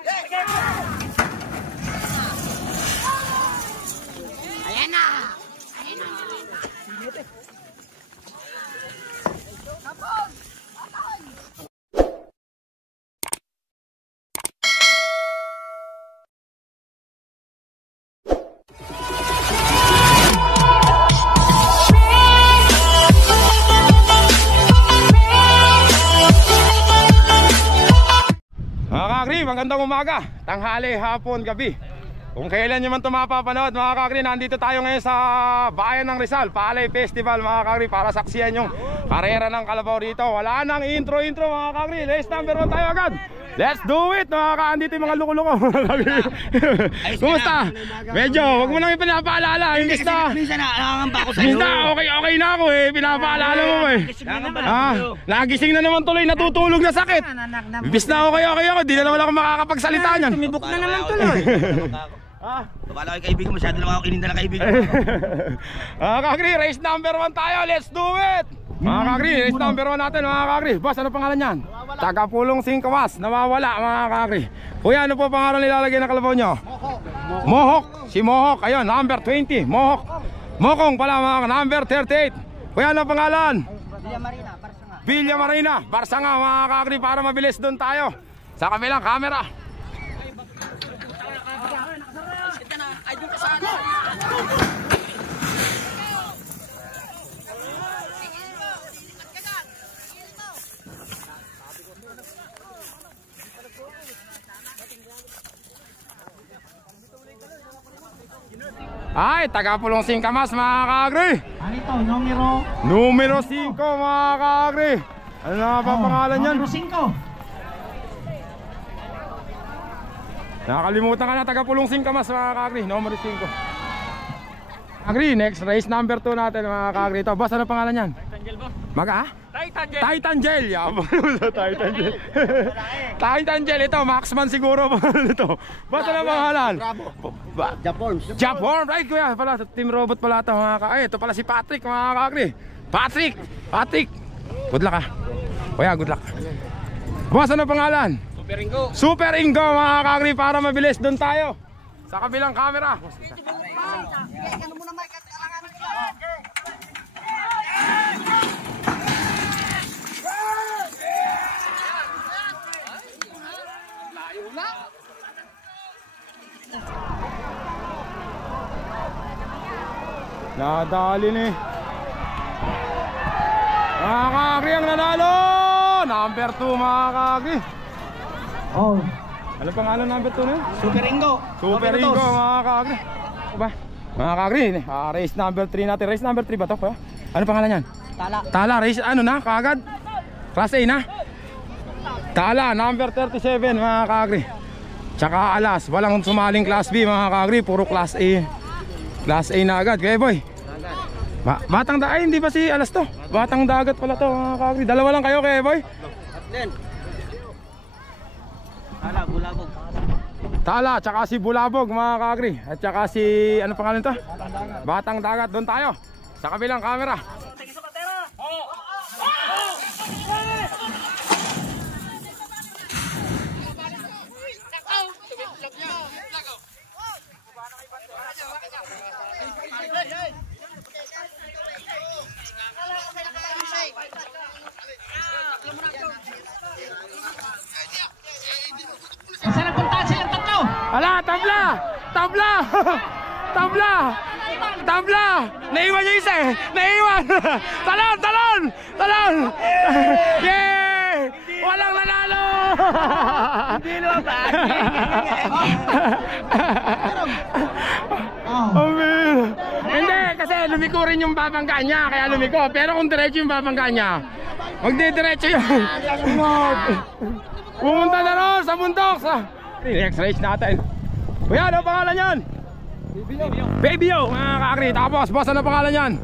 Ayan na! Magandang umaga, tanghali, hapon, gabi. Kung kailan nyo man ito mapapanood mga kakri, nandito tayo ngayon sa bayan ng Rizal, Palay Festival mga kakri, para saksiyan yung karera ng kalabaw rito. Wala nang intro mga kakri, race number 1 tayo agad. Let's do it mga kakri, andito yung mga luko-luko. Kumusta? Medyo, wag mo nang ipinapaalala. Imbis na nakangamba ako sa'yo. Okay na ako eh, pinapaalala mo eh. Nagising na naman tuloy, natutulog na sakit. Imbis na okay ako, di na naman ako makakapagsalita niyan. Tumibok na naman tuloy. Babala ko kaibigan, masyado lang ako kininda ng kaibigan. Mga kakri, race number 1 tayo, let's do it! Mga kakri, race number 1 natin mga kakri. Boss, ano pangalan yan? Tagapulong Singkawas, nawawala mga kakri. Kuya, ano po pangalan nilalagay na kalabaw nyo? Mohok, si Mohok, ayun, number 20, Mohok. Mokong pala mga number 38. Kuya, ano pangalan? Villa Marina, Barsanga mga kakri, para mabilis doon tayo sa kabilang camera. Ay, Tagapulong Singkamas mga kakri. Ano ito? Numero 5 mga kakri. Ano na ba pangalan yan? Numero 5. Nakakalimutan ka na, Tagapulong Singkamas mga kakri. Numero 5 kakri, next race number 2 natin mga kakri. Ito, boss, ano pangalan yan? Titangel boss. Maga? Titangel. Yabang naman sa Titangel. Titangel, ito, Maxman siguro. Ito, boss, ano pangalan? Japworm, right kuya, pala, team robot pala ito mga kakri. Ito pala si Patrick mga kakri. Patrick, good luck ha. Kuya, good luck. Boss, ano pangalan? Super Ingo mga kakri, para mabilis doon tayo sa kabilang camera. Nadali ni mga kakri ang nanalo. Number 2 mga kakri. Oh, Ano pangalan number 2 na yun? Super Ingo mga kakri. Ba? Mga kakri, race number 3 natin. Race number 3 ba ito? Ano pangalan yan? Tala, race ano na? Kagad? Class A na? Tala, number 37 mga kakri. Tsaka alas, walang sumaling class B mga kakri. Puro class A. Class A na agad, kaya boy. Batang dagat, ay hindi ba si alas to? Batang dagat pala to mga kakri. Dalawa lang kayo kaya boy? Tala, tsaka si Bulabog mga kakri. At tsaka si, ano pangalan to? Batang dagat, doon tayo sa kabilang camera. Saan napuntahan silang tatlo? Ala, tabla! Naiwan yung isa eh! Naiwan! Talon! Yay! Walang nanalo! Hindi naman ba? Hindi, kasi lumiko rin yung babangga niya, kaya lumiko. Pero kung diretso yung babangga niya, magdidiretso yun. Pumunta na ron sa bundok. Next race natin. Kuya, ano pangalan yan? Baby-o mga kakri. Tapos, boss, ano pangalan yan?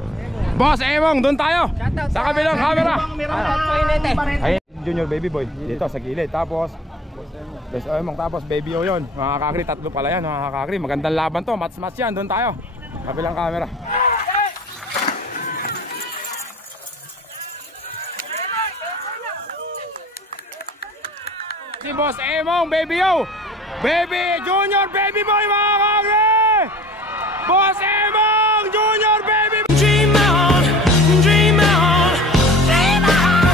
Boss Emong, doon tayo sa kabilang camera. Ay, Junior Baby Boy dito sa gilid. Tapos Boss Emong, tapos Baby-o yun. Mga kakri, tatlo pala yan mga kakri. Magandang laban to, match yan. Doon tayo kabilang camera. Si Boss Emong, Baby-o. Baby, Junior Baby Boy mga kakri! Boss Emong Junior Baby Boy! Dream on, dream on, dream on,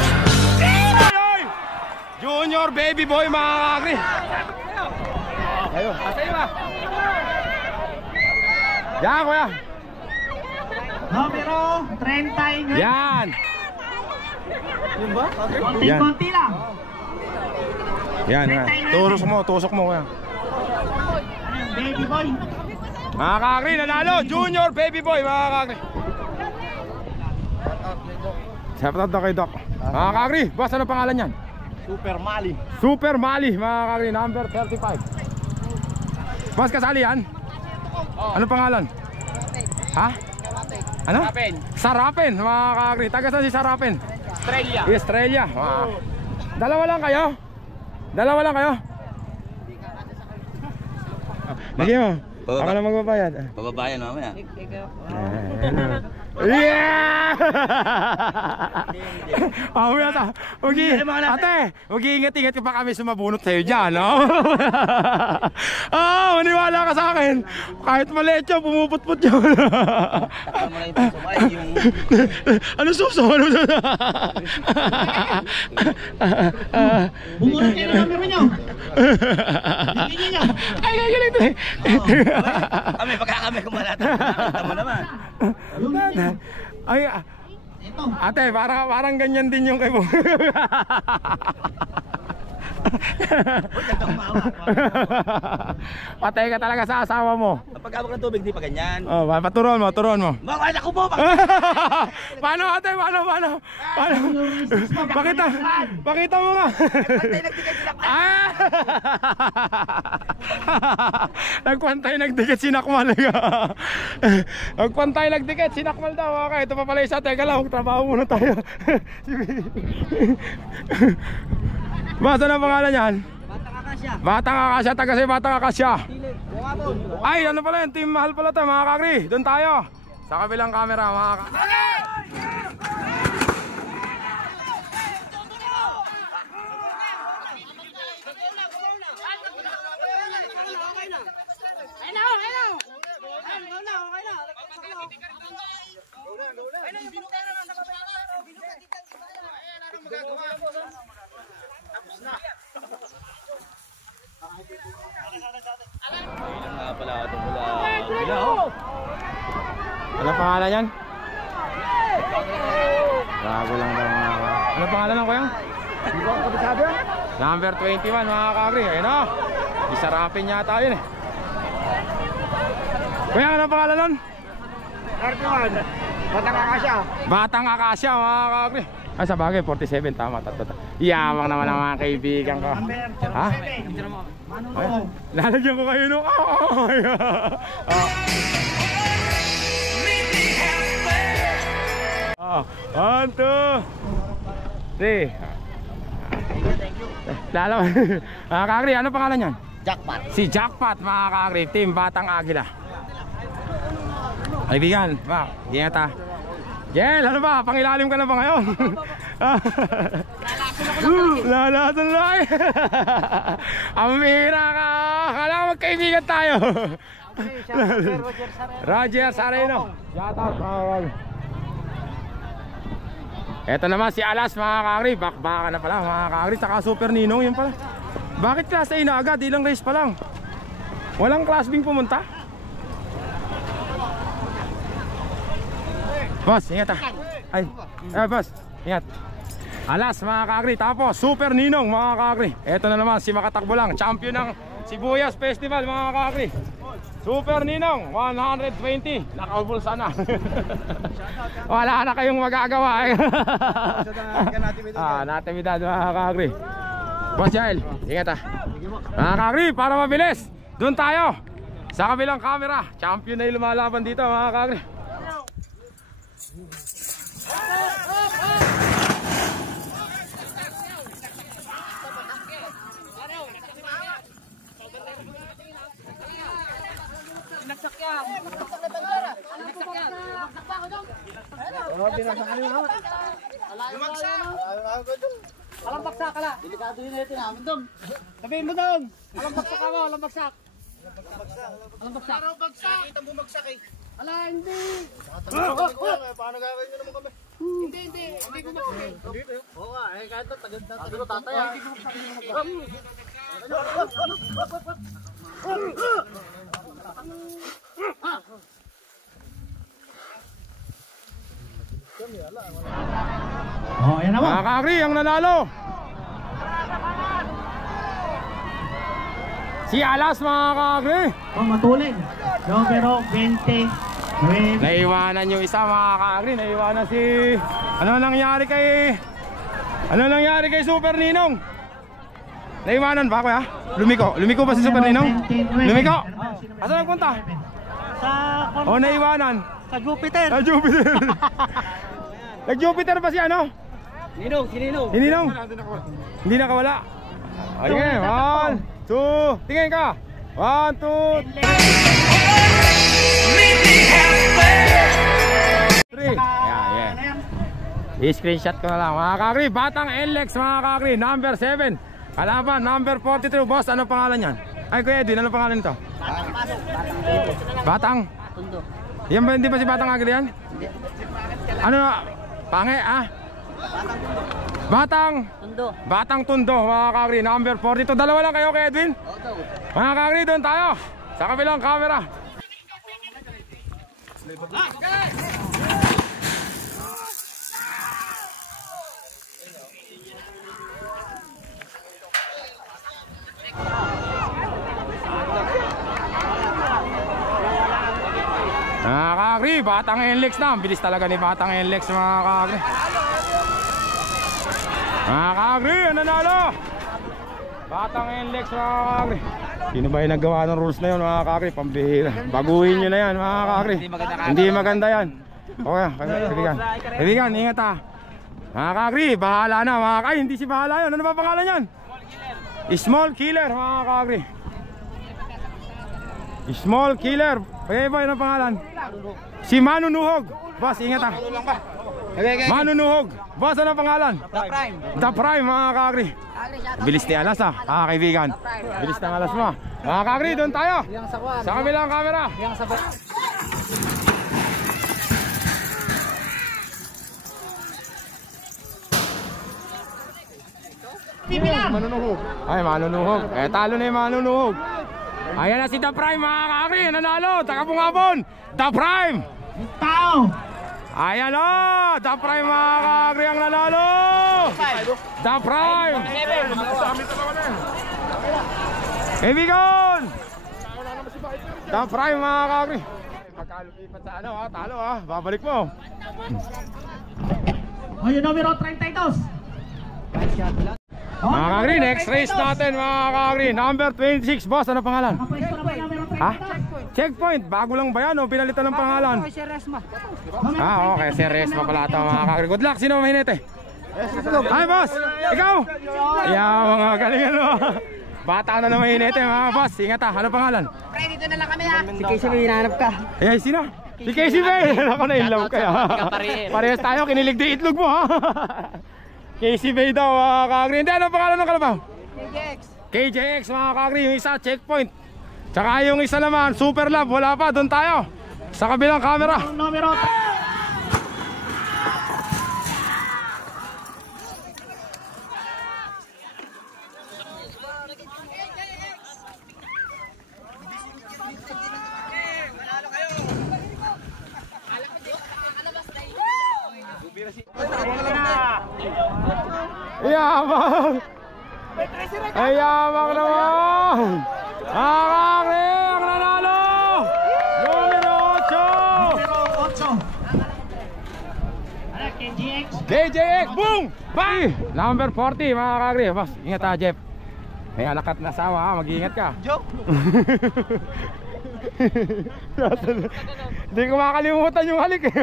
dream on! Junior Baby Boy mga kakri! Ayun, asay ba? Yan kuya! Numero 39. Yan! Yun ba? Yan. Konti lang. Yan, yan. Tusok mo kuya. Baby boy. Mga kakri, nanalo! Junior Baby Boy mga kakri! Shout out na kay Doc. Mga kakri, boss ano pangalan yan? Super Mali. Super Mali mga kakri, number 35. Boss kasali yan? Ano pangalan? Ha? Ano? Sarapin. Sarapin mga kakri. Taga saan si Sarapin? Australia. Australia. Dalawa lang kayo? Dalawa lang kayo? Lagi mo. Ako na magbabayad. Bababayan mamaya. Yeah! Ate, mag-iingat-ingat ka pa kami sumabunot sa'yo dyan, no? Maniwala ka sa akin. Kahit maliit yun, pumuputput yun. Takal mo na yung puso mo. Ano suso? Ano suso? Bumulot kayo ng numero nyo. Bigyan nyo. Ay, galit eh. Kami, pagka kami kumalata. Nakita mo naman. Ay, ate, parang ganyan din yung kay mo. Patay ka talaga sa asawa mo. Pagkabak ng tubig, di pa ganyan. Oh, paturon mo. Bakit ako po? Paano ate? Paano? Pakita mo nga. Nagpantay nagdikit sinakmal. Nagpantay nagdikit sinakmal daw. Okay, ito pa pala isa. Teka lang, trabaho muna tayo. Basta na pangalan yan? Batang Akasya. Taga si Batang Akasya. Ay, ano pala yun? Team Mahal pala tayo mga kakri. Doon tayo. Sa kabilang camera mga kakri. Ano pangalan yan? Bago lang daw mga kakri. Ano pangalan ng kuya? Number 21 mga kakri. Ayun o. Isarapin yata yun eh. Kuya, ano pangalan nun? 31. Batang Akasya. Batang Akasya mga kakri. Ay sa bagay, 47, tama. Iyamang naman ang mga kaibigan ko. Ha? Ay, lalagyan ko kayo nung one, two, three. Lalo. Mga kakri, ano pangalan yan? Jackpot. Si Jackpot mga kakri, team Batang Agila. Kaibigan, ingat ha. Gel, ano ba? Pangilalim ka na ba ngayon? Lalasan na eh. Ang mihira ka. Kala ko magkaibigan tayo. Roger Sareno. Shout out mga kakri. Eto naman si Alas mga kakri. Bakbaka na pala mga kakri. Saka Super Ninong yun pala. Bakit class A na agad? Ilang race pa lang. Walang class B pumunta? Boss, ingat ha. Ay, boss, ingat. Alas mga kakri. Tapos Super Ninong mga kakri. Eto na naman si Makatakbo lang. Champion ng Sibuyas Festival mga kakri. Super Ninong 120. Nakaubulsa na. Wala na kayong magagawa. Natividad mga kakri. Boss Jael, ingat ha. Mga kakri, para mabilis, doon tayo sa kabilang camera. Champion na yung lumalaban dito mga kakri. Alam baksak ka la. Delikado yun natin namin doon. Sabihin mo doon. Alam baksak ka mo, alam baksak. Alam baksak. Alam baksak. Nakita mo bagsak eh. Ala, hindi. Paano gagawin nyo naman kami? Hindi. Hindi ko baksak. Oo nga, eh kahit na tagal ko tatay. Hindi ko baksak. Oh, ayan na mo. Mga ka-agri, ang nanalo si Alas, mga ka-agri. Oh, matulin. Numero 20. Naiwanan yung isa, mga ka-agri. Naiwanan si... Ano nangyari kay Super Ninong? Naiwanan ba, kuya? Lumiko ba si Super Ninong? Lumiko? Asan nagpunta? Sa... O, naiwanan Sa Jupiter. sa Jupiter. Nag-Jupiter ba si ano? Ninong, si Ninong. Si Ninong? Hindi nakawala. Okay, 1, 2, tingin ka. 1, 2, 3. Yeah. I-screenshot ko na lang, mga kakri. Batang NLEX, mga kakri, number 7. Kalaban, number 42. Boss, ano pangalan yan? Ay, Kuya Edwin, ano pangalan nito? Batang? Tundo. Yan ba, hindi ba si Batang Agri yan? Ano, pange, ah? Batang Tundo, mga kakri, number 42. Dalawa lang kayo, Kuya Edwin? Mga kakri, doon tayo sa kabilang camera. Mga kakri, Batang NLEX na. Bilis talaga ni Batang NLEX, mga kakri. Mga kakri, ang nanalo Batang NLEX, mga kakri. Sino ba yung naggawa ng rules na yun, mga kakri? Pambihira. Baguhin nyo na yan, mga kakri. Hindi maganda yan. Okay, kaibigan, ingat ha. Mga kakri, bahala na, mga kakri. Hindi si bahala yun. Ano ba pangalan yan? Small Killer, mga kakri. Small Killer. Kaya ba yun ang pangalan? Si Manunuhog. Boss, ingat ha. Manunuhog. Boss, ano ang pangalan? The Prime, mga kakri. Bilis ni Alas ha, kaibigan. Bilis ng Alas mo. Mga kakri, doon tayo sa kabilang camera. Manunuhog. Ay, Manunuhog. Eh, talo na yung Manunuhog. Ayan na si The Prime, mga kakri. Nanalo, takapungabon. The Prime. Tao. Ayan o, The Prime, mga kakri, ang nanalo. The Prime. Kaibigan, The Prime, mga kakri. Pagkalupipat sa ano ha, talo ha. Babalik mo. O, yung numero 32. Mga kakri, next race natin, mga kakri. Number 26, boss, ano pangalan? Kapwesto na ba yung numero 32? Ha? Checkpoint, bago lang ba yan o pinalitan ng pangalan? Ah, okay, si Resma pala ito, mga kakri. Good luck, sino mahinete? Hi, boss! Ikaw? Yeah, mga galingan mo. Bata na naman hinete, mga boss. Ingat ha, ano pangalan? Pre, dito na lang kami ha. Si Casey may hinahanap ka. Eh, sino? Si Casey Bay! Ako na in love kaya. Parehas tayo, kinilig di itlog mo ha. Casey Bay daw, mga kakri. Hindi, ano pangalan ng kalabaw? KJX, mga kakri. Yung isa, Checkpoint. Tsaka yung isa naman, Super Love. Wala pa, doon tayo sa kabilang camera. Numero 32. Yabang! Ay, yabang naman! Kakari! Ang nanalo! Numero 8! KGX. KJX! Boom! Bang! Number 40, mga kakri. Boss, ingat ha, Jeff. May alakat na asawa ha, mag-iingat ka. Joke! Hindi ko makalimutan yung halik eh.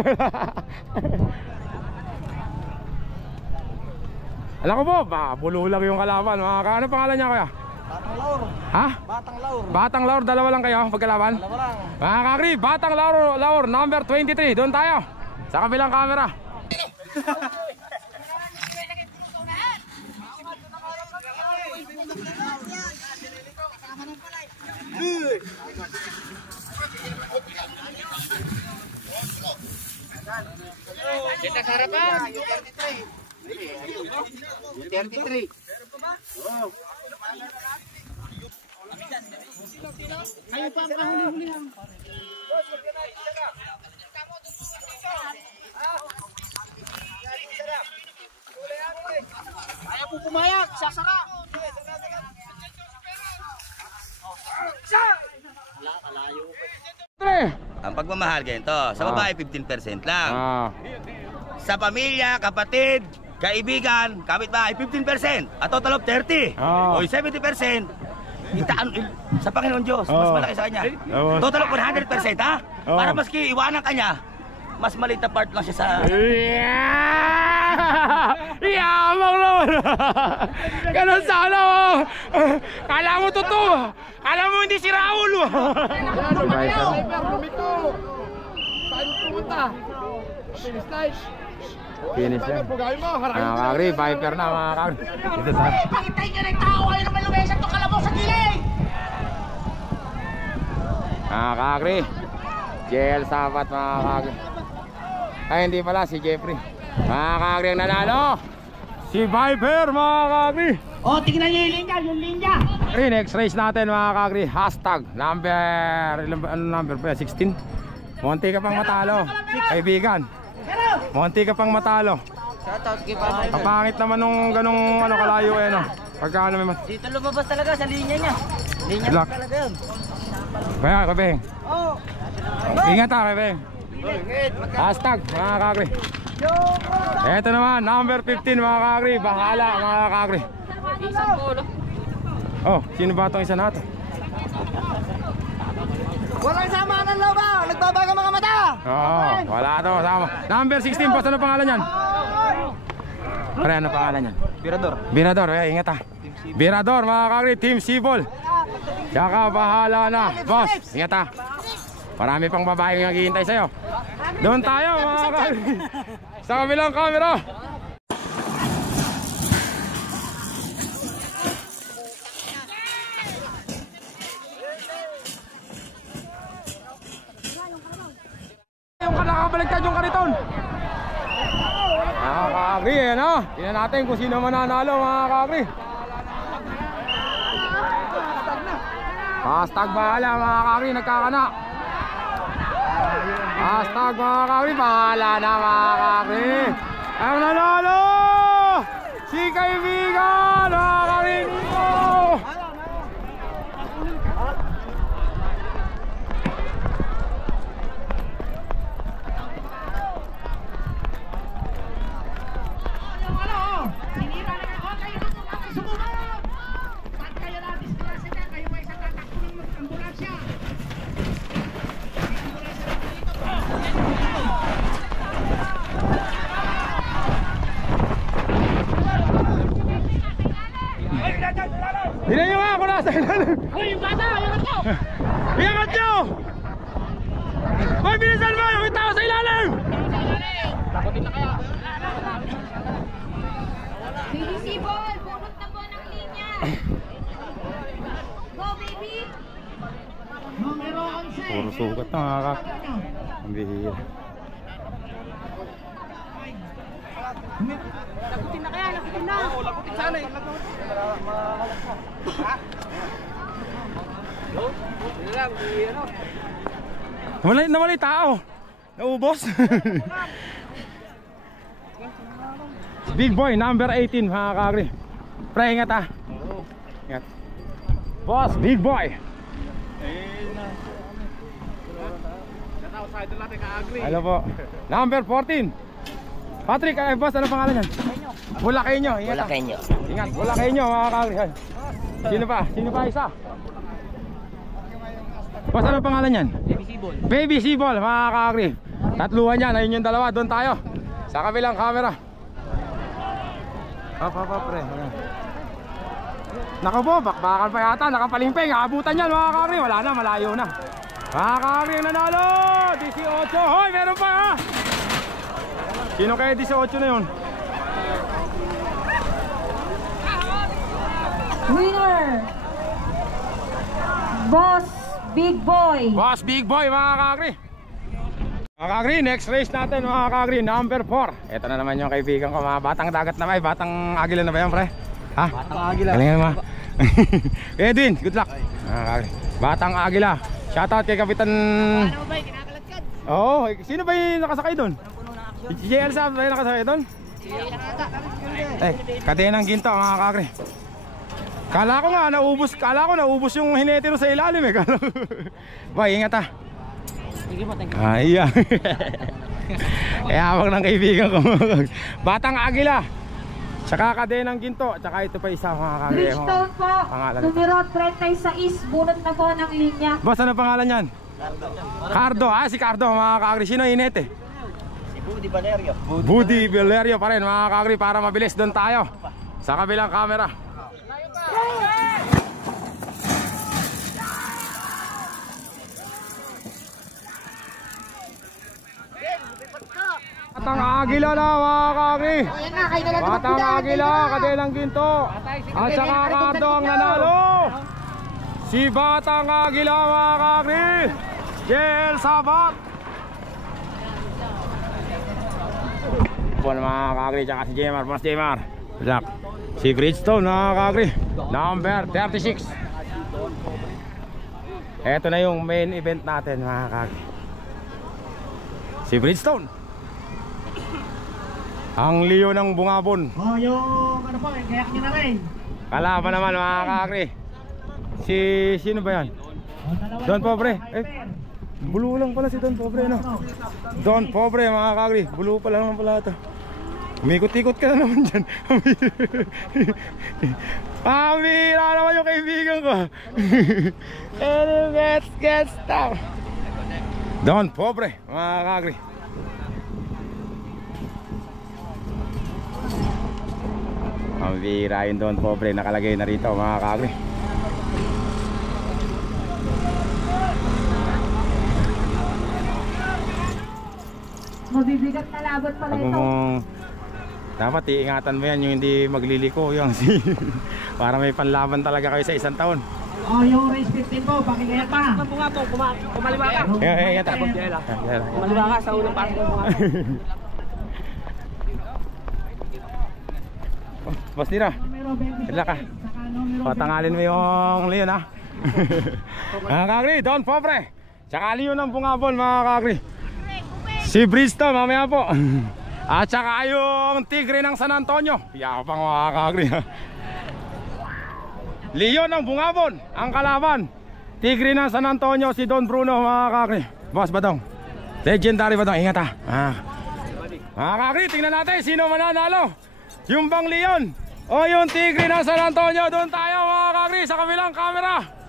Alam ko po, bulo lang yung kalaban. Ano pangalan niya, kuya? Batang Laur. Ha? Batang Laur. Batang Laur, dalawa lang kayo pagkalaban? Dalawa lang. Mga kakri, Batang Laur, number 23. Doon tayo sa kabilang camera. Kita sa harapan. 33. Kayo pa ang kahuli-huli lang. Kaya po pumayag, sasara. Ang pagmamahal ganito, sa babae 15% lang. Sa pamilya, kapatid, kaibigan, kapitbahay 15%. At total of 30. O 70%. Itaan sa Panginoon Diyos, mas malaki sa kanya. Total of 100%, ha? Para maski iwanan kanya, mas maliit na part lang siya sa... Yamang naman! Ganun sana mo! Kala mo totoo! Kala mo hindi si Raul! Finish lang. Mga kakri, Viper na mga kakri. Ito tayo. Pakitay ka ng tao, ayaw naman lumesan itong kalabaw sa gilid! Mga kakri, JL Sabat mga kakri. Ay hindi pala, si Jeffrey. Mga kakri ang nanalo, si Viper mga kakri. O, tingnan niyo yung linya! Next race natin mga kakri, hashtag number, ano number pa, 16. Monti ka pang matalo, kaibigan. Monti ka pang matalo. Kapangit naman nung ganong ano kalayo eh no. Pagka ano may Dito lumabas talaga sa linya niya. Linya talaga yun. Kaya kabeng. Ingat ha kabeng. Hashtag mga kakri. Eto naman number 15 mga kakri. Bahala mga kakri. Oh, sino ba itong isa natin? Walang sama ng loob ah! Nagbabaga mga mata! Oo, wala ito sama. Number 16 boss, ano pangalan yan? Pare, ano pangalan yan? Birador. Birador, ingat ha. Birador mga kakri, Team Sibol. Tsaka bahala na. Boss, ingat ha. Marami pang babae yung naghihintay sa'yo. Doon tayo mga kakri. Sa kabilang camera. Yung nakakabaligtad yung kariton. Mga kakri, ano? Tingnan natin kung sino mananalo mga kakri. Hashtag bahala mga kakri, nagkakana. Hashtag mga kakri, bahala na mga kakri. Ang nanalo! Si kaibigan mga kakri ko! Tignan nyo nga ako nasa ilalim. Uy, yung bata! Iangat nyo! Iangat nyo! Hoy, bilisan mo! Yung tao sa ilalim! Takutin na kaya! Baby Sibol, bunot na po ng linya. Go, baby! Numero 11! Puro sugat na mga kak. Ang bihira. Lagutin na kaya! Lagutin na! Oo, lagutin sana eh! Nawala yung tao. Naubos. Big boy, number 18 mga kakri. Pre, ingat ha. Ingat. Boss, big boy. Hello po. Number 14. Patrick, boss, ano pangalan yan? Bulakenyo. Ingat. Bulakenyo. Ingat, Bulakenyo mga kakri. Sino pa? Sino pa isa? Boss, ano pangalan yan? Baby Sibol. Baby Sibol mga kakri. Tatluhan yan, ayun yung dalawa. Doon tayo sa kabilang camera. Pre. Naku po, bakbakan pa yata. Nakapalimping, aabutan yan mga kakri. Wala na, malayo na. Mga kakri ang nanalo 18. Hoy, meron pa ha. Sino kaya 18 na yun? Winner! Boss Big Boy! Boss Big Boy mga kakri. Mga ka-agri, next race natin mga ka-agri, number 4. Ito na naman yung kaibigan ko, mga batang dagat na ba? Batang agila na ba yan, pre? Ha? Batang agila. Galingan mo. Edwin, good luck. Mga ka-agri, batang agila. Shoutout kay Kapitan. Ano ba, kinakaladkad? Oo, sino ba yung nakasakay doon? Si JL Sam ba yung nakasakay doon? Kadenang ginto mga ka-agri. Kala ko naubos yung hinetero sa ilalim eh. Boy, ingat ha. Sige mo, thank you. Iya. Kaya wag ng kaibigan ko. Batang agila. Tsaka kadenang ginto. Tsaka ito pa isa mga ka-agri. Bridgestone po, Pangalan numero 36, bunot na po ng linya. Boss, ano pangalan yan? Cardo. Si Cardo mga ka-agri. Sino inete? Si Budi Valerio. Budi Valerio pa rin mga ka-agri, para mabilis doon tayo sa kabilang camera. Batang agila na mga ka-agri. Batang agila, kadelang ginto. At saka Cardo ang nanalo. Si Batang agila mga ka-agri, JL Sabat. Mga ka-agri, tsaka si Jmar, Mas Jmar. Black. Si Bridgestone mga ka-agri, number 36. Ito na yung main event natin mga ka-agri. Si Bridgestone, ang Leo ng Bungabon. Oh, yung ano po, kayak nyo na rin. Kalaban naman mga ka-agri, si sino ba yan? Don Pobre. Bulu lang pala si Don Pobre, no? Don Pobre mga ka-agri, bulu pa lang pala ito. Umikot-ikot ka na naman dyan. Pamira naman yung kaibigan ko. Get stop. Don Pobre mga ka-agri. Pamira yung Don Pobre, nakalagay na rito mga ka-agri. Mabibigat na laban pala ito. Dapat iingatan mo yan, yung hindi magliliko yung para may panlaban talaga kayo sa isang taon. Oh, yung race 15 po, pakinggan pa. Kumaliwa ka. Kumaliwa ka sa unang parang Boss Nira, sila ka. Patangalin mo yung Leon ha. Mga ka-agri, Don Pobre, tsaka Leon ng Bungabon mga ka-agri. Si Bridgestone mamaya po. At saka yung Tigre ng San Antonio. Yapang mga ka-agri. Leon ng Bungabon ang kalaban. Tigre ng San Antonio, si Don Bruno mga ka-agri. Boss Badong, legendary Badong, ingat ha. Mga ka-agri, tingnan natin sino mananalo, yung bang Leon o yung Tigre ng San Antonio. Doon tayo mga ka-agri sa kabilang camera.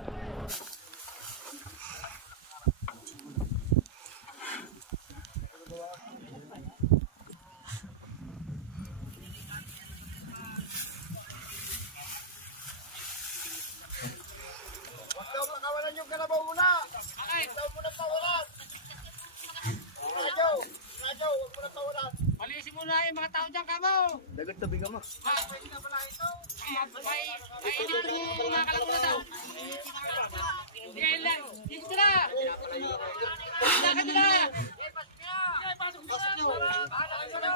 Palisin mo na yung mga tao dyan, kamo. Dagat tabi ka mo. Pwede na pala ito. May inip mo mga kalakuna daw. Dito sila. Lakad nila. Pasok nila. Lakad nila.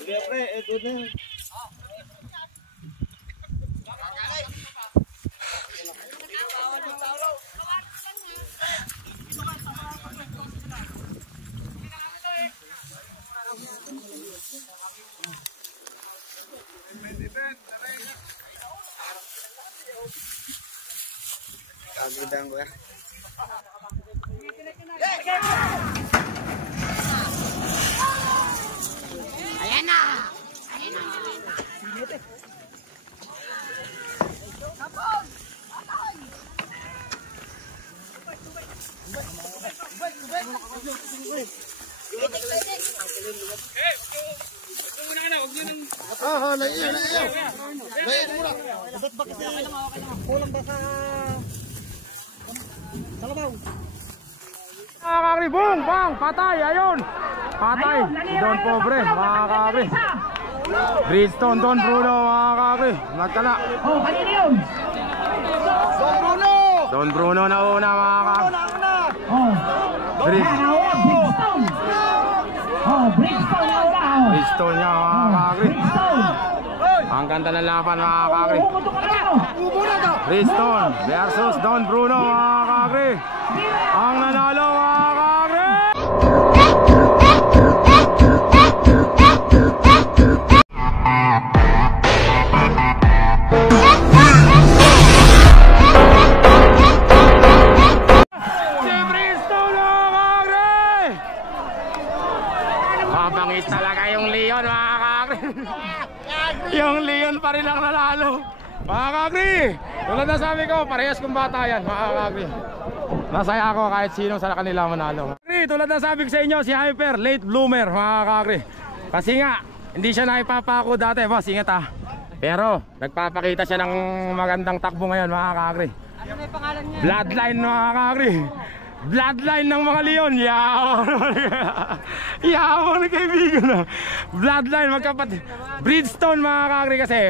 Sige pre, good na. Kagudang ko ya. Ayan na. Mga kakri, boom, bang, patay, ayun. Patay, Don Pobre, mga kakri. Bridgestone, Don Bruno, mga kakri. Nagkala. Oh, kanina yun. Don Bruno na una, mga kakri. Oh. Bridgestone. Oh, Bridgestone na wala. Bridgestone niya, mga kakri. Bridgestone. Ang ganda ng laban, mga kakri. Umutok ka na. Bridgestone versus Don Bruno, mga kakri. Ang nanalo, mga kakri. Si Bridgestone, mga kakri. Mabangis talaga yung Leon, mga kakri. Yung Leon pa rin ang nanalo. Mga kakri, tulad na sabi ko, parehas kong bata yan, mga kakri. Masaya ako kahit sino sa kanila manalo. Kakri, tulad na sabi ko sa inyo, si Hyper, late bloomer, mga kakri. Kasi nga, hindi siya naipapako dati, boss, ingat ha. Pero, nagpapakita siya ng magandang takbo ngayon, mga kakri. Ano na yung pangalan niya? Bloodline, mga kakri. Bloodline ng mga Leon. Yawon. Yawon, kaibigan na. Bloodline, magkapatid. Bridgestone, mga kakri, kasi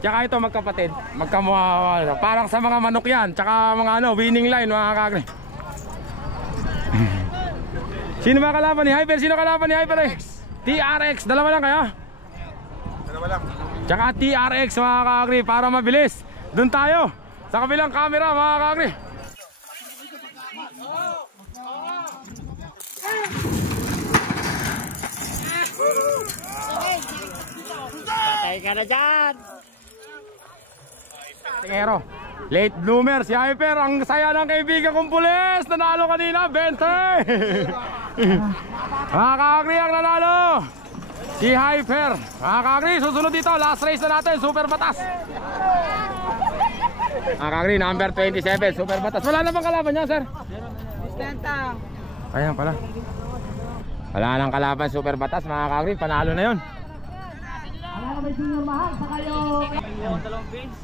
tsaka ito magkapatid, magkamukha, parang sa mga manok yan. Tsaka mga winning line, mga kakri. Sino ba kalaban ni Hyper? Sino kalaban ni Hyper? TRX, dalawa lang kayo? Dalawa lang. Tsaka TRX, mga kakri, para mabilis. Doon tayo, sa kabilang camera, mga kakri. Patay ka na dyan. Tingero, late bloomer si Hyper. Ang saya ng kaibigan kong pulis. Nanalo kanina, 20. Mga kakri ang nanalo, si Hyper. Mga kakri, susunod dito, last race na natin, super batas. Mga kakri, number 27, super batas. Wala na bang kalaban niya, sir? Ayan pala. Wala nang kalaban, super batas, mga kakri, panalo na yun.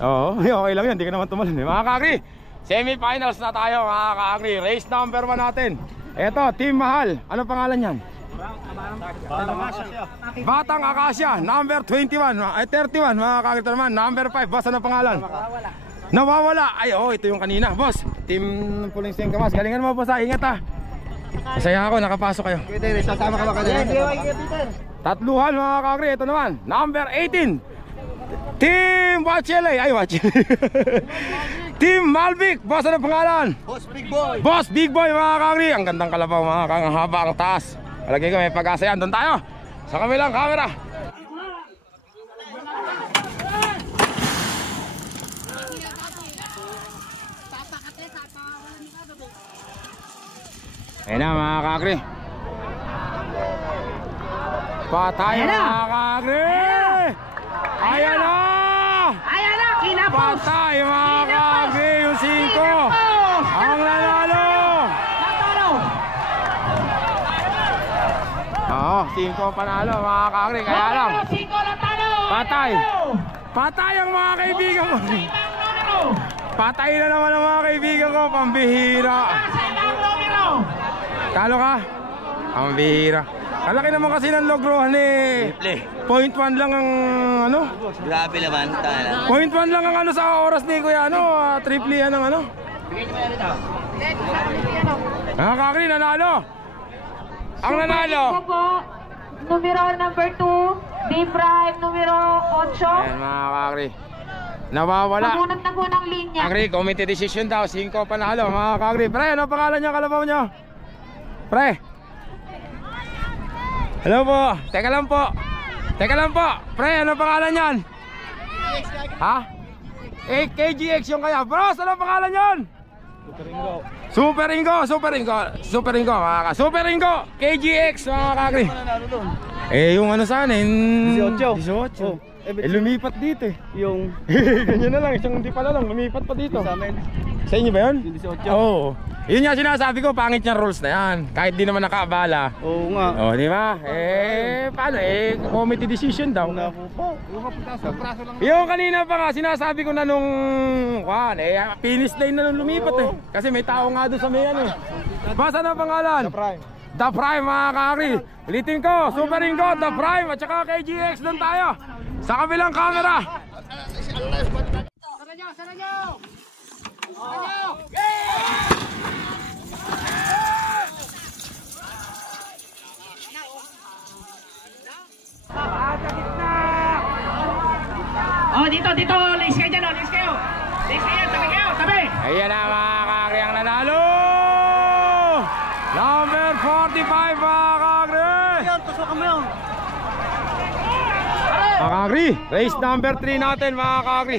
Oo, okay lang yan, hindi ka naman tumalon eh. Mga kakri, semi-finals na tayo, mga kakri. Race number 1 natin. Eto, Team Mahal. Ano pangalan yan? Batang Acacia, number 21, 31, mga kakri. Ito naman, number 5, boss, ano pangalan? Nawawala. Ay, oh, ito yung kanina. Boss, Team Puling Singkamas, galingan mo, boss, ha. Ingat ha. Masaya ako, nakapasok kayo. Peter, sasama ka ba kanina? Peter. Tatluhan, mga kakri. Ito naman, number 18, Team Wachele. Ay, Wachele. Team Malvic. Boss, ano pangalan? Boss Big Boy. Boss Big Boy, mga kakri. Ang gandang kalabaw, mga kakri. Ang haba, ang taas. Palagay ko may pag-asa yan. Doon tayo, sa kabilang camera. Ayan na, mga kakri. Patay, mga kakri. Ayan na. Ayan na, kinapos. Patay, mga kakri. Yung 5 ang nanalo. Oo, 5 panalo, mga kakri. Kaya lang, patay. Patay ang mga kaibigan ko. Patay na naman ang mga kaibigan ko. Pambihira. Talo ka? Ang bihira. Kalaki naman kasi ng logrohan eh. Triple. 0.1 lang ang ano? Grabe naman, tala. 0.1 lang ang ano sa oras ni Kuya ano? Triple yan ang ano? Mga kakri, nanalo. Ang nanalo. Ito po, numero number 2, Dave Prime, numero 8. Ayan, mga kakri. Nawawala. Pamunot na po ng linya. Kakri, committee decision daw. 5 panalo, mga kakri. Pre, ano pangalan niyo, kalabaw niyo? Pre. Hello po. Teka lang po. Teka lang po. Pre, ano pangalan niyan? Ha? KGX yung kaya. Bros, ano pangalan niyan? Super Ingo. Super Ingo. Super Ingo, mga ka. Super Ingo. KGX, mga kakri. Eh, yung ano saan eh? 18. lumipat dito eh. Yung Ganyan na lang, isang hindi pala lang, lumipat pa dito. sa amin. Sa inyo ba yun? 18. Oo. Yun nga sinasabi ko, pangit yung rules na yan. Kahit di naman nakaabala. Oo nga. Oh, di ba? Paano committee decision daw. Naku po. Yung kapunta sa praso lang. Yung kanina pa nga, sinasabi ko na nung finish line na nung lumipat eh. Kasi may tao nga doon sa may ano eh. Basta na pangalan? Prime. The Prime mga kakri. Ulitin ko, Super Ringo, The Prime at saka KGX doon tayo. Sa kabilang camera. Sana nyo! Sana nyo! Oh, dito, lace kayo dyan, lace kayo. Lace kayo, tabi. Ayan na mga kakri ang nanalo. Number 45 mga kakri. Yan, pasok mo yun. Mga kakri, race number 3 natin mga kakri.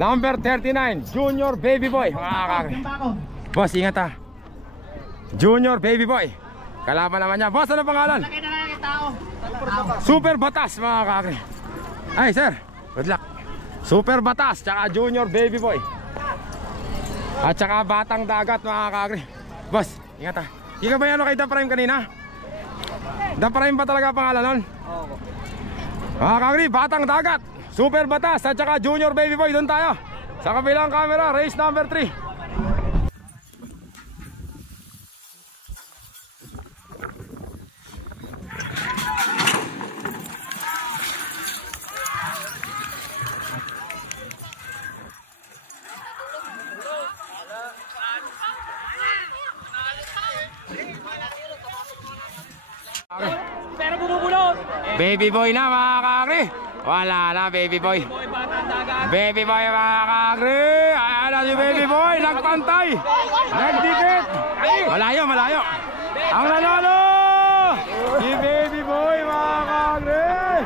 Number 39, Junior Baby Boy mga kakri. Boss, ingat ha. Junior Baby Boy. Kalaban naman niya. Boss, ano pangalan? Lagay na lang yung tao. Super Batas mga kakri. Ay sir, good luck. Super Batas, tsaka Junior Baby Boy. At tsaka Batang Dagat mga kakri. Boss, ingat ha. Hindi ka ba yan kay The Prime kanina? The Prime ba talaga pangalan nun? Oo. Mga kakri, Batang Dagat, Super Batas at saka Junior Baby Boy. Doon tayo sa kabilang camera, race number 3. Pero bumubulot. Baby Boy na mga kakri. Wala na Baby Boy. Baby Boy mga kakri. Ayan na si Baby Boy. Nagpantay. Nagdikit. Malayo, malayo. Ang nanalo si Baby Boy mga kakri.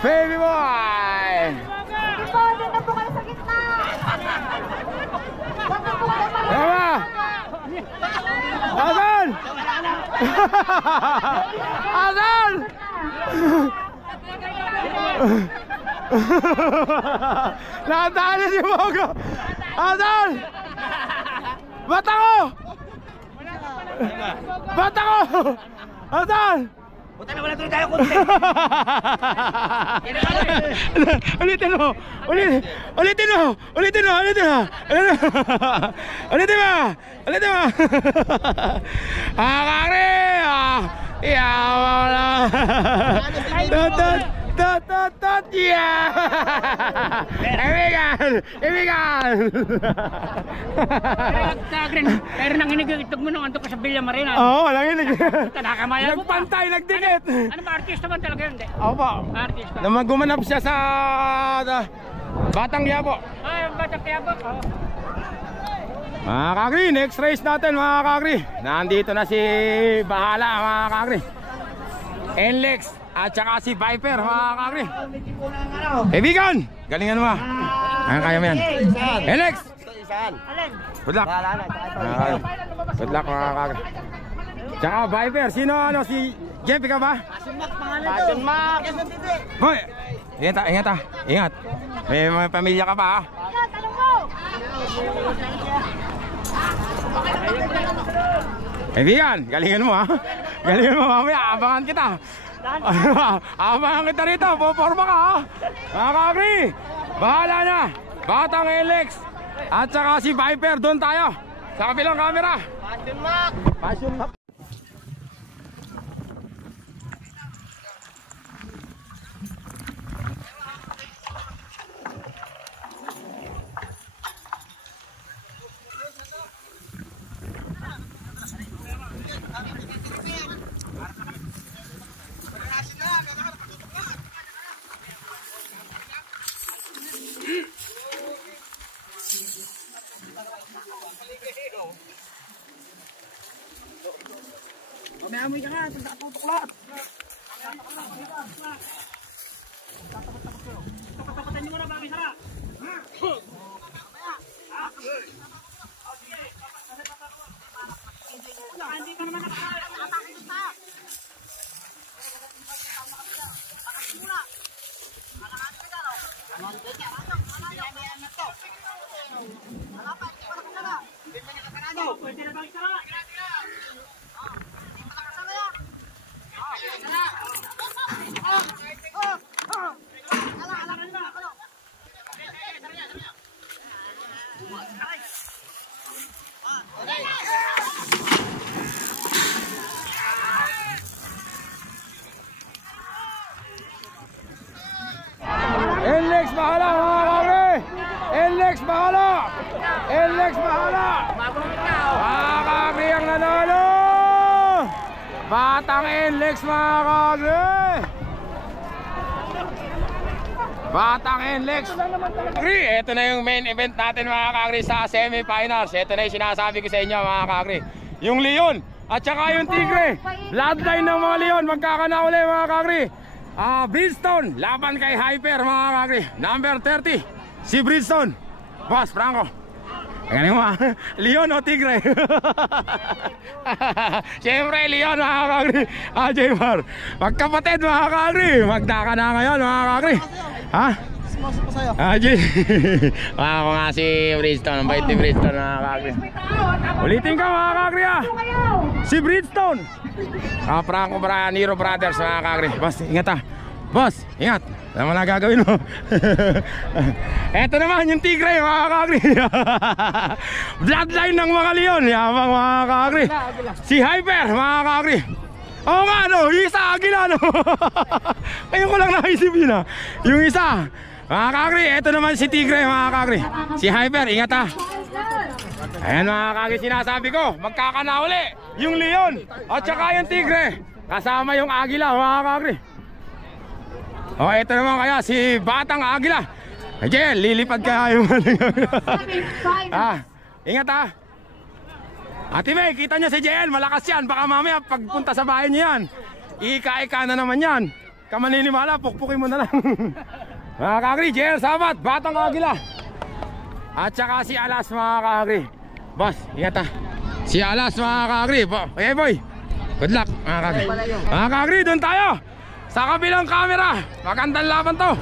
Baby Boy. Ito, dito po kayo sa gitna. Huwag na po kayo Tama. Asan? Asan? Natalo si Mogo. Asan? Ba't ako? Ba't ako? Asan? Puta na, wala tuloy tayo konti. Ulitin mo. Ulitin mo. Kakari. Iyawa na. Tot. Yeah. Ibigan. Pero nang inigitog mo nung anto ka sa Villa Marina. Oo, walang inig. Nakamaya mo pa. Nagpantay, nagdikit. Ano ba, artista man talaga yun? Opo. Artista. Na gumanap siya sa Batang Quiapo. Ay, Batang Quiapo. Mga kakri, next race natin mga kakri. Nandito na si Bahala mga kakri. Enlex at saka si Viper mga kakri. Kaibigan, galingan mo. Kaya mo yan. Enlex. Good luck. Good luck mga kakri. Tsaka Viper, sino ano si Jeff ka ba? Passion Mac. Boy, ingat. May pamilya ka pa ha? Kaibigan, galingan mo ha. Galingan mo mamaya, abangan kita. Abangan kita rito, poporma ka ha. Mga kakri, bahala na. Batang Alex at saka si Viper, doon tayo sa kabilang camera. Passion Mac. May ka nga, tutok lahat. Tapatan nyo muna, bakit sarap? Hindi ka naman nakakaya. Pwede na bang isara? NLEX bahala mga kagri! NLEX bahala! NLEX bahala! Mga kagri ang nanalo! Batang NLEX mga kagri! Batang NLEX! Kagri, ito na yung main event natin mga kagri sa semi-finals. Ito na yung sinasabi ko sa inyo mga kagri. Yung Leon at saka yung Tigre. Bloodline ng mga Leon magkakanauli mga kagri. Bridgestone laban kay Hyper mga kagri. Number 30 si Bridgestone. Boss Franco, galing mo Leon o Tigre? Siyempre Leon mga kagri. Jaymar, magkapatid mga kagri. Magdaka na ngayon mga kagri. Ha? Ako nga si Bridgestone. Ang bait ni Bridgestone mga kagri. Ulitin ka mga kagri si Bridgestone. Franco Nero Brothers mga kagri. Boss, ingat ha. Boss, ingat. Ano na gagawin mo? Eto naman yung Tigre mga kagri. Bloodline ng mga Leon. Yabang mga kagri. Si Hyper mga kagri. Oo nga no, yung isa Agila no. Ngayon ko lang naisip yun ha. Yung isa mga kagri, eto naman si Tigre mga kagri. Si Hyper, ingat ha. Ayan mga kagri, sinasabi ko, magkakanauli yung Leon at saka yung Tigre kasama yung Agila mga kagri. O eto naman kaya si Batang Agila. Jel, lilipad kaya yung ingat ha. Ate May, kita nyo si JL, malakas yan. Baka mamaya pagpunta sa bahay niyo yan, ika-ika na naman yan. Kamaniniwala, pukpukin mo na lang. Mga kagri, JL Sabat, Batang Agila at saka si Alas mga kagri. Boss, ingat ha. Si Alas mga kagri. Okay boy, good luck mga kagri. Mga kagri, doon tayo sa kabilang camera. Magandang laban to.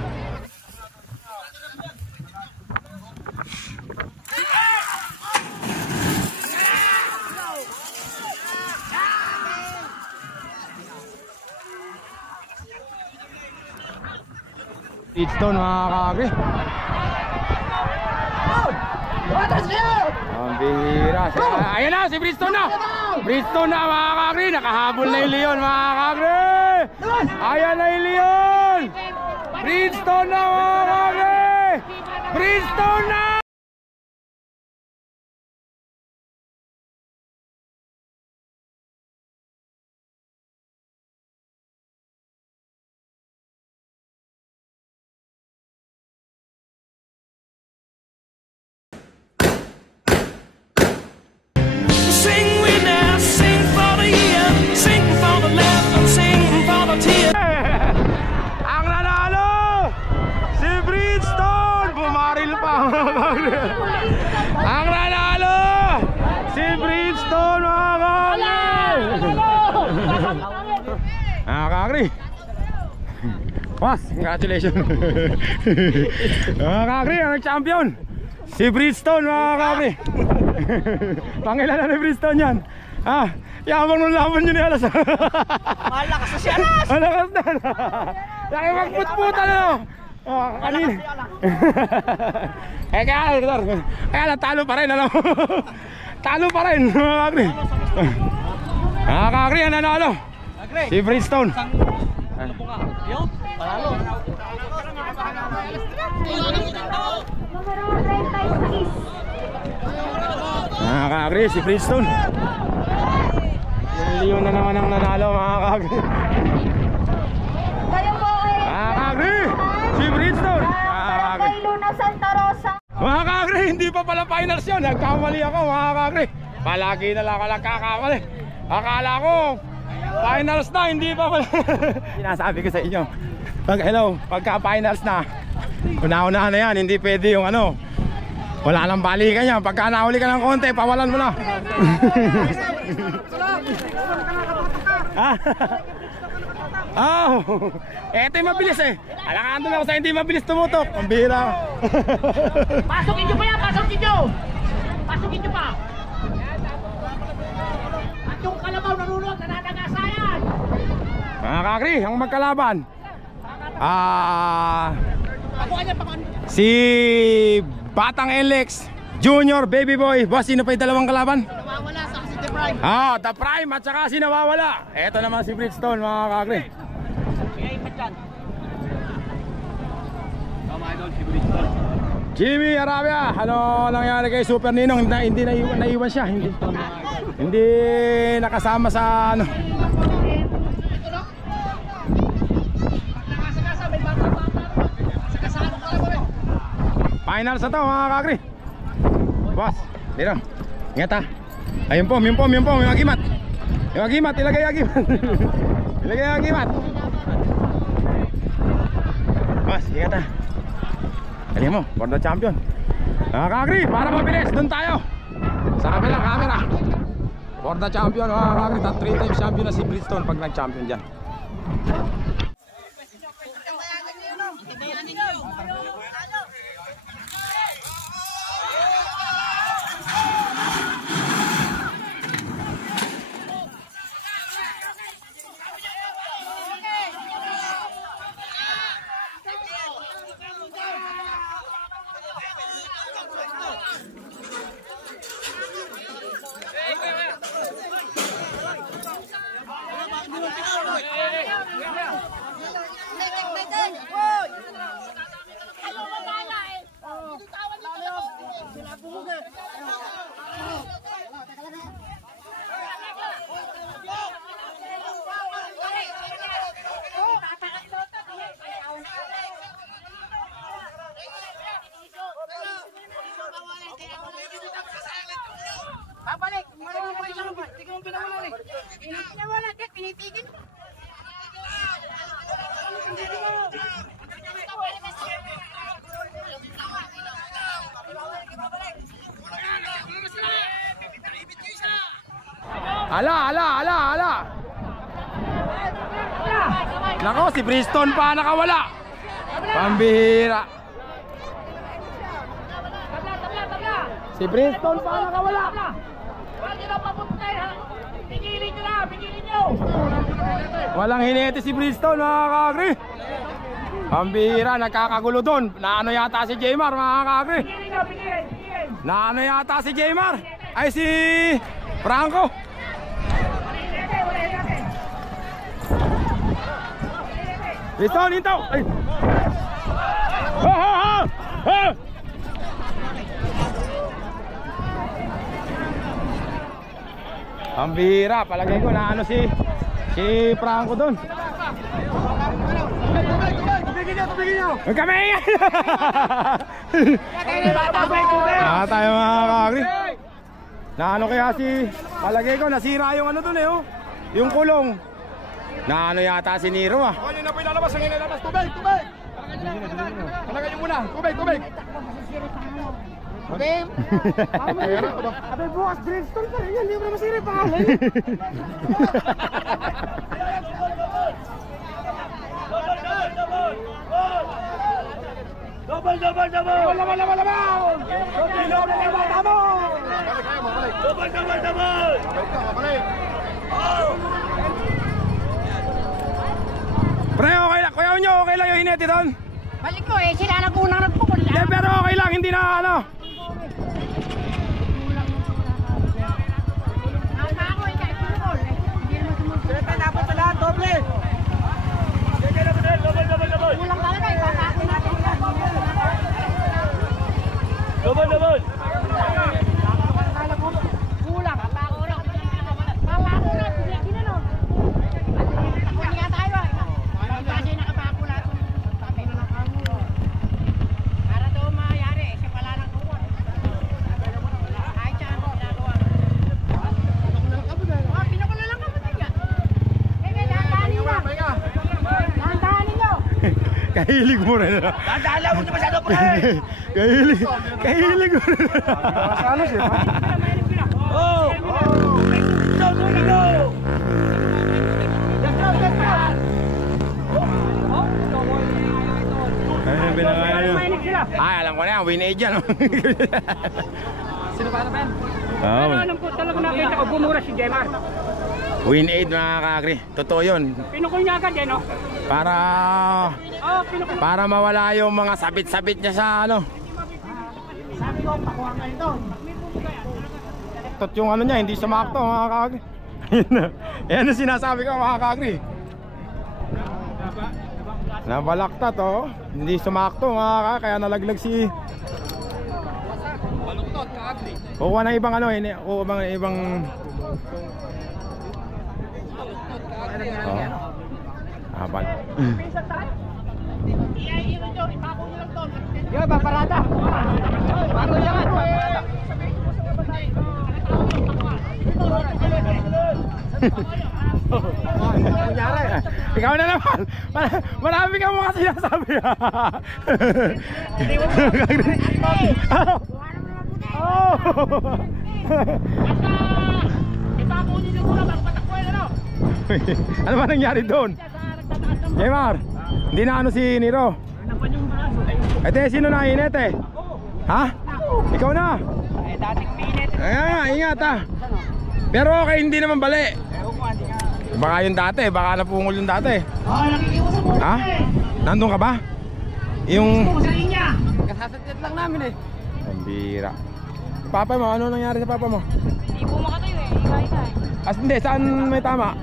Bridgestone mga kagri. Ang bihira. Ayan na si Bridgestone na. Bridgestone na mga kagri. Nakahabol na yung Leon mga kagri. Ayan na yung Leon. Bridgestone na mga kagri. Bridgestone na. Ang nanalo si Bridgestone mga kagri. Boss, congratulations. Mga kagri, ang champion si Bridgestone mga kagri. Pangilan na ni Bridgestone yan. Yabang nung laban nyo ni Alas. Malakas na si Alas. Malakas na. Nakipagputputan na. Kanina. Kaya natalo pa rin, alam mo. Talo pa rin mga kagri. Mga kagri, ang nanalo si Bridgestone. Mga kagri, si Bridgestone. Yung Leon na naman ang nanalo mga kagri. Mga kagri, si Bridgestone. Santa Rosa. Mga kagri, hindi pa pala finals yun. Nagkamali ako mga kagri. Palagi na lang ako nagkakamali. Akala ko finals na, hindi pa pala. Sinasabi ko sa inyo, pagka finals na, una-unahan na yan. Hindi pwede yung wala nang balikan yan. Pagka nahuli ka ng konti, pawalan mo na. Oh, eto yung mabilis eh. Alakantong ako sa hindi mabilis tumutok. Ang bihira. Pasukin nyo pa yan, pasukin nyo! Pasukin nyo pa! At yung kalabaw narunod, nananagasayan! Mga kakri, ang magkalaban. Si Batang Alex Junior, Baby Boy. Boss, sino pa yung dalawang kalaban? Nawawala sa si The Prime. The Prime at saka si Nawawala. Eto naman si Bridgestone, mga kakri. Jimmy Arabia, ano nangyari kay Super Ninong? Hindi naiwan siya, hindi nakasama sa ano. Finals na to, mga kakri. Boss, dito. Ingat ha. Ayun po, yung agimat. Yung agimat, ilagay yung agimat. Ilagay yung agimat. Boss, ingat ha. Dali mo, for the champion. Mga kakri, para mabilis, dun tayo. Sa kabilang camera. For the champion, mga kakri. 3 times champion na si Bridgestone pag nag-champion dyan. Babalik! Tingnan mo pinawala rin. Pinawala, pinitigil. Ala! Nako, si Bridgestone pa nakawala. Pambihira. Si Bridgestone pa nakawala. Pigilin nyo na! Pigilin nyo! Walang hinete si Bridgestone, mga kakri. Pambihira, nagkakagulo doon. Naano yata si Jaymar, mga kakri. Pigilin nyo! Pigilin! Naano yata si Jaymar. Ay si Franco. Bridgestone, hintaw. Ay. Ha! Ang bihira, palagay ko na ano si Franco doon. Tubigin nyo! Magkamaingan! Tayo mga kakri. Na ano kaya palagay ko nasira yung ano doon eh, oh. Yung kulong. Na ano yata si Nero ah. Yun na po ilalabas, ang ilalabas. Tubig! Palagay nyo muna, tubig! Abe bukas Bridgestone pa rin yan, hindi mo na masira yung pangalan. Double! Pre, okay lang. Kuya nyo, okay lang yung hinete doon? Balik mo eh, sila nag-unang nagpukul. Hindi, pero okay lang, hindi na ano. Double! Kahilig mo rin. Dadalaw mo masyado po Kahilig mo rin. Ano siya? niya. Ay, alam ko na yan, win 8 yan. Sino para Ben? Ano alam ko talaga nakita ko, bumura si Jemar. Win 8 mga kakri. Totoo yun. Pinukul niya agad no? Para Oo, pinukul. para mawala yung mga sabit-sabit niya sa ano. Sabi ko, pakuha kayo doon. Tot yung ano niya, hindi sumakto mga kakri. Yan ang sinasabi ko mga kakri. Nabalakta to, hindi sumakto mga kakri, kaya nalaglag si baluktot kakri. Kukuha ng ibang ano, kukuha ng ibang abal. Yo, paparada. Bago yan, paparada. Ikaw na naman. Marami ka mo kasi sinasabi. Oh. Ano ba nangyari doon? Jemar, hindi na ano si Niro. Ete, sino na init eh? Ha? Ikaw na? Dating minute. Ingat ha. Pero okay, hindi naman bali. Baka yung dati, baka napungol yung dati. Ha? Nandun ka ba? Yung... Kasasadyan lang namin eh. Ang bira. Papa mo, ano nangyari sa papa mo? Hindi po makatayo eh. Ika-ika eh. Hindi, saan may tama?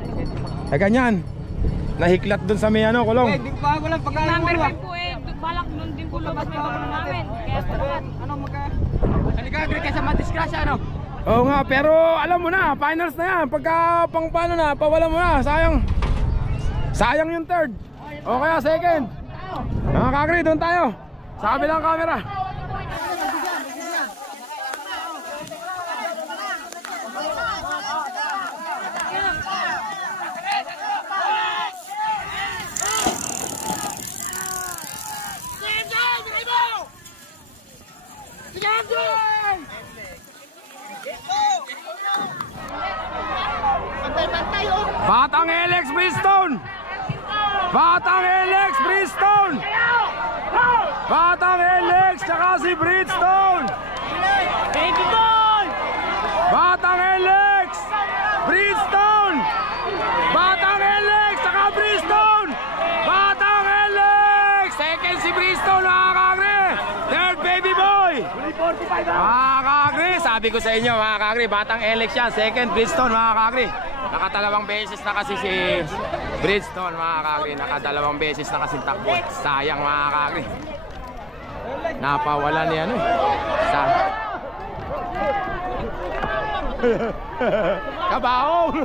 Eh ganyan. Nahiklat dun sa may ano, kulong. Di pa ako lang pagkain mo. Number 5 po eh. Balak nun din po labas may bago namin. Kaya talaga. Ano magka... Halika, agree ka sa madisgrasya, ano? Oo nga, pero alam mo na, finals na yan. Pagka pang paano na, pawala mo na. Sayang. Sayang yung third. O kaya second. Mga kakri, doon tayo. Sa kabilang camera. Batang LX Bridgestone! Batang LX Bridgestone! Batang LX tsaka si Bridgestone! Baby boy! Batang LX Bridgestone! Batang LX tsaka Bridgestone! Batang LX! Second si Bridgestone mga kakri! Third baby boy! Mga kakri, sabi ko sa inyo mga kakri, Batang LX yan. Second Bridgestone mga kakri. Nakadalawang beses na kasi si Bridgestone mga kakri. Nakadalawang beses na kasi takbo. Sayang mga kakri. Napawala ni ano eh. Kabaong!